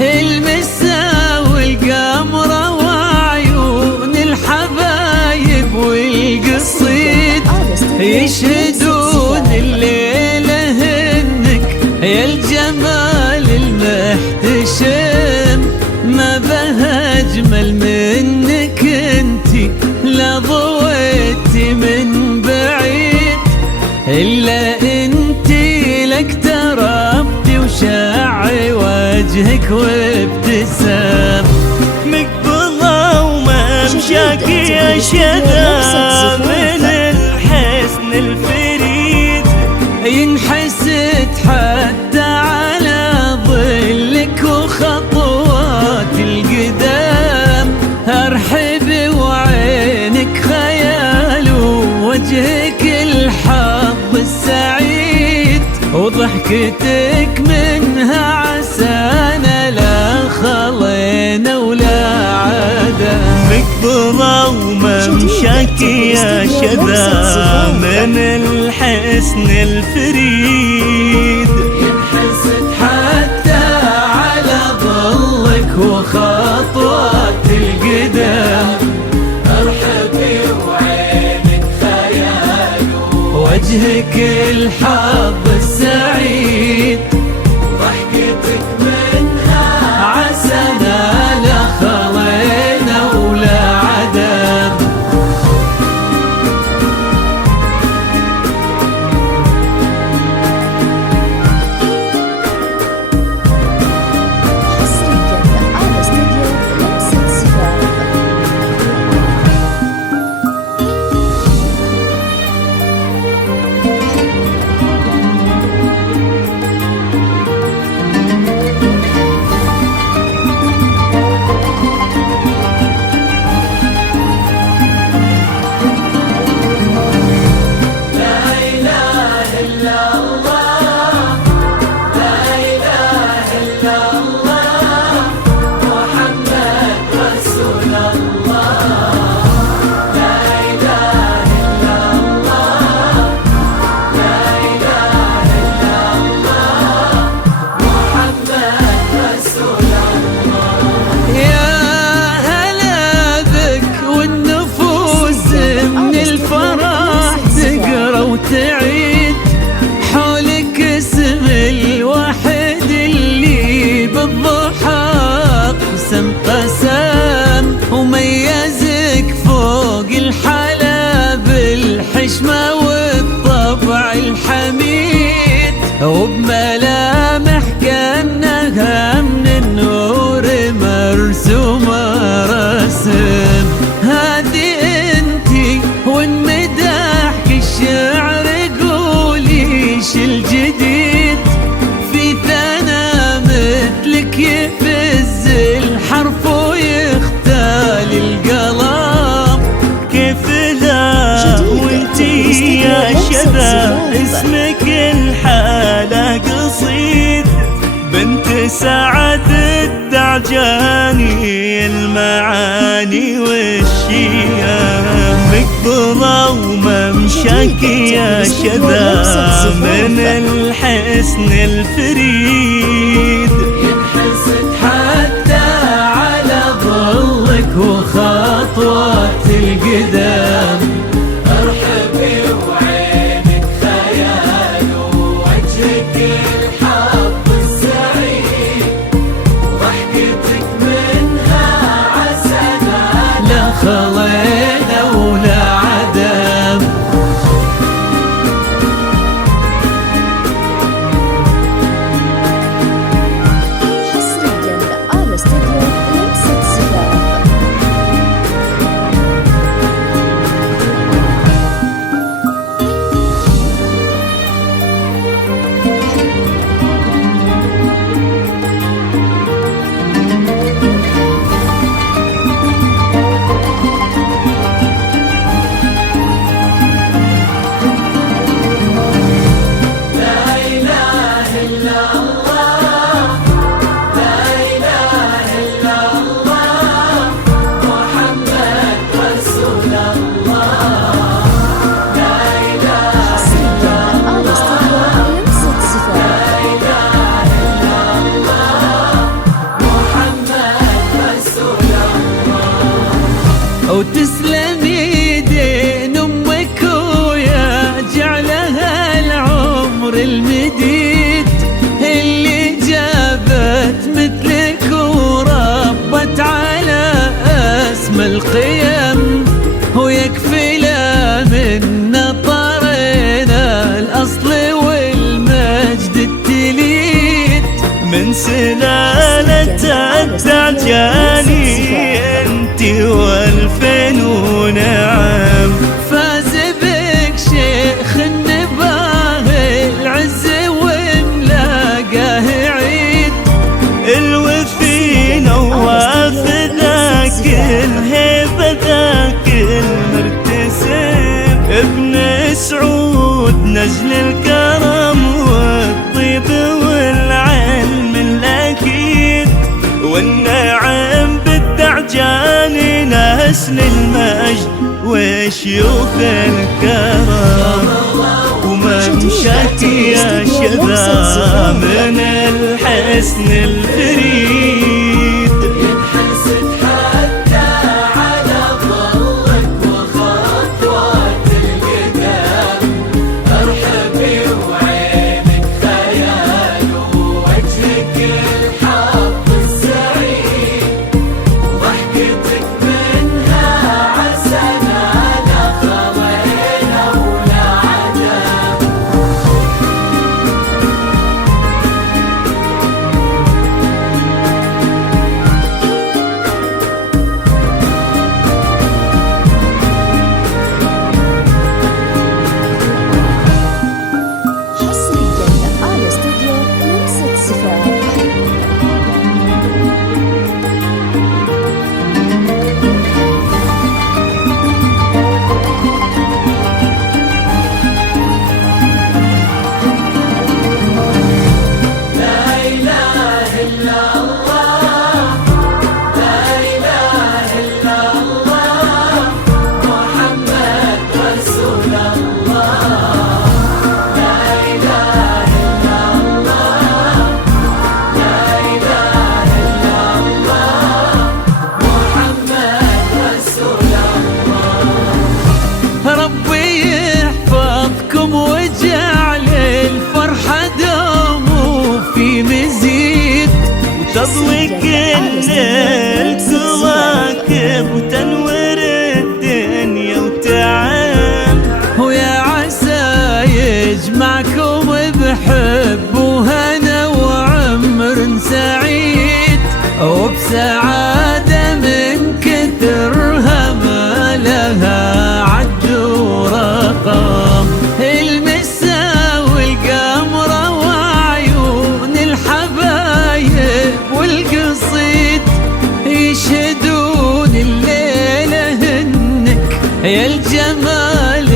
المسا والقمرة وعيون الحبايب والقصيد يشهدون الليلة انك يا الجمال المحتشم، ما بها اجمل منك انتي لا ضويتي من بعيد، الا انتي لك تربتي وشاعي وجهك وابتسام، مقبلة وممشاك يا شذا من الحسن الفريد، ينحسد حتى على ظلك وخطوات القدام، ارحبي وعينك خيال ووجهك الحظ السعيد، وضحكتك منها عسانا لا خلينا ولا عدا. مقبلة وممشاك يا شذا من الحسن الفريد، ينحسد حتى على ظلك وخطوات القدام، ارحبي وعينك خيال ووجهك الحظ السعيد، ضحكتك منها عسانا لا خلينا ولا عدم. تعيد حولك اسم الواحد اللي بالضحى قسم قسم، وميزك فوق الحلا بالحشمة والطبع الحميد، وبملامح كأنها من النور مرسومة رسم، هذه انتي وانمدحك الشعر الجديد، في ثنا مثلك يفز الحرف ويختال القلم، كيف لا وانتي يا شذا اسمك الحالة قصيد، بنت سعد الدعجاني المعاني والشيام، مقبلة وممشاك يا شذا من الحسن الفريد، ينحسد حتى على ظلك وخطوات القدام، ارحبي وعينك خيال ووجهك الحظ السعيد، وضحكتك منها عسانا لا خلينا ولا عدم. مثلك وربت على اسم القيم، ويكفي لا من نطرنا الاصل والمجد التليد. من سلالة التعجاني انت والفين ونعم، فاز بك شيخ النباه العز وملاقاه عيد. الوفي نواف ذاك الهيبة ذاك المرتسم، ابن سعود نجل الكرم والطيب والعلم الأكيد. والنعم بالدعجان نسل المجد وشيوخ الكرم، وممشاك يا شذا من الحسن الفريد. ينحسد حتى على ظلك وخطوات القدام، ارحبي وعينك خيال ووجهك الحظ السعيد، ضحكتك منها عسنا خضينا ولا عدم. حصرياً على استوديو لمسة صفار. لا إله إلا الله، لا إله إلا الله، محمد رسول الله. لا إله إلا الله، لا إله إلا الله، محمد رسول الله. ربي يحفظكم وجعل الفرحة دوم وفي مزيد، وتضوي كل الكواكب وتنور الدنيا وتعم. ويا عسى يجمعكم بحب وهنا وعمر سعيد، وبسعادة من كثرها ما لها عد ورقم. المسا والقمرة وعيون الحبايب والقصيد يشهدون الليلة انك يا الجمال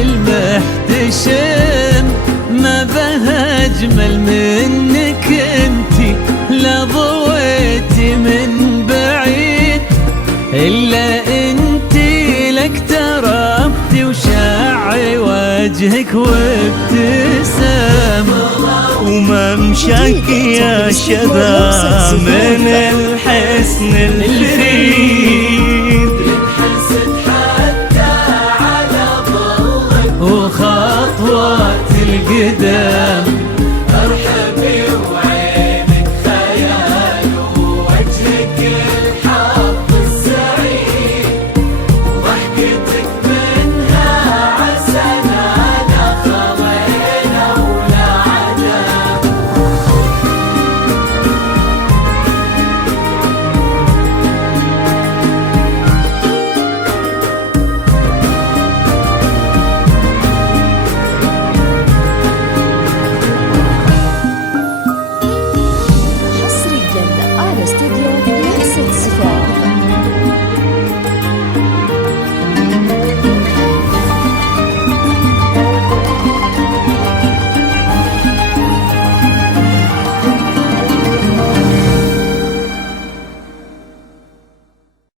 المحتشم. ما بها اجمل منك انتي، لا ضويتي من بعيد، الا انتي لك تربتي وشاعي وجهك وابتسام. وممشاك يا شذا من الحسن الفريد. ينحسد حتى على ظلك وخطوات القدام،